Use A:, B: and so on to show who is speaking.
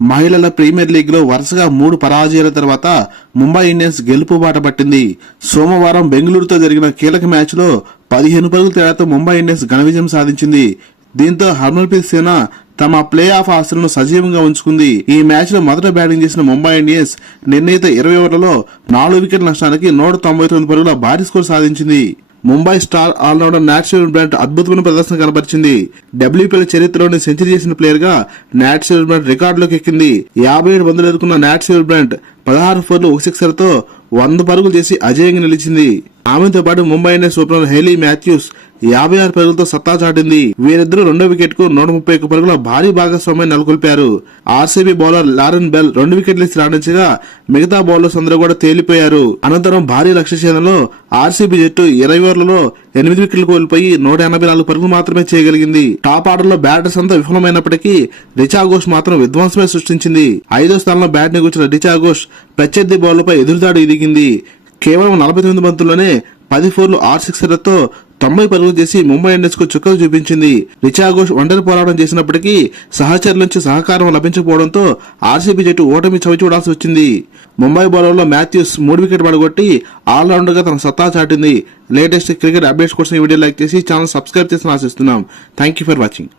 A: మహిళల ప్రీమియర్ లీగ్లో వరుసగా మూడు పరాజయాల తర్వాత ముంబై ఇండియన్స్ గెలుపు బాట పట్టింది. సోమవారం బెంగళూరుతో జరిగిన కీలక మ్యాచ్లో పదిహేను పరుగుల తేడాతో ముంబై ఇండియన్స్ ఘన విజయం సాధించింది. దీంతో హర్మన్ప్రీత్ సేన తమ ప్లే ఆఫ్ ఆశలను సజీవంగా ఉంచుకుంది. ఈ మ్యాచ్లో మొదట బ్యాటింగ్ చేసిన ముంబై ఇండియన్స్ నిర్ణీత ఇరవై ఓవర్లలో నాలుగు వికెట్ల నష్టానికి నూట తొంభై తొమ్మిది పరుగుల భారీ స్కోర్ సాధించింది. ముంబై స్టార్ ఆల్రౌండర్ నాట్షల్ బ్రాంట్ అద్భుతమైన ప్రదర్శన కనబరిచింది. డబ్ల్యూపీఎల్ చరిత్రలోనే సెంచరీ చేసిన ప్లేయర్గా నాట్షల్ బ్రాంట్ రికార్డులోకి ఎక్కింది. యాభై ఏడు వందలు ఎదుర్కొన్న నాట్షల్ బ్రాంట్ పదహారు ఫోర్లు ఒక సిక్సర్తో వంద పరుగులు చేసి అజేయంగా నిలిచింది. ఆమెతో పాటు Mumbai Indians opener Hayley Matthews యాభై ఆరు పరుగులతో సత్తా చాటింది. వీరిద్దరూ రెండో వికెట్కు నూట ముప్పై ఒక్క పరుగుల భారీ భాగస్వామ్యం నెలకొల్పారు. ఆర్సీబీ బౌలర్ లారెన్ బెల్ రెండు వికెట్లు రాణించగా మిగతా బౌలర్స్ అందరూ కూడా తేలిపోయారు. అనంతరం భారీ లక్ష్య ఛేదంలో ఆర్సీబీ జట్టు ఇరవై ఓవర్లలో ఎనిమిది వికెట్లు కోల్పోయి నూట ఎనభై నాలుగు పరుగులు మాత్రమే చేయగలిగింది. టాప్ ఆర్డర్లో బ్యాటర్స్ అంతా విఫలమైనప్పటికీ రిచా ఘోష్ మాత్రం విధ్వంసమే సృష్టించింది. ఐదో స్థానంలో బ్యాట్ని కూర్చున్న రిచా ఘోష్ ప్రత్యర్థి బౌలర్పై ఎదురుదాడి ఎదిగింది. కేవలం నలభై తొమ్మిది బంతుల్లోనే పది ఫోర్లు ఆరు సిక్సర్లతో తొంభై పరుగులు చేసి ముంబై ఇండియన్స్కు చుక్కలు చూపించింది. రిచా ఘోష్ ఒంటరి పోరాటం చేసినప్పటికీ సహచరుల నుంచి సహకారం లభించకపోవడంతో ఆర్సీబీ జట్టు ఓటమి చవి చూడాల్సి వచ్చింది. ముంబై బౌలర్లో మాథ్యూస్ మూడు వికెట్ పడగొట్టి ఆల్రౌండర్గా తన సత్తా చాటింది. లేటెస్ట్ క్రికెట్ అప్డేట్స్ కోసం ఈ వీడియో లైక్ చేసి ఛానల్ సబ్స్క్రైబ్ చేసి ఆశిస్తున్నాం. Thank you for watching.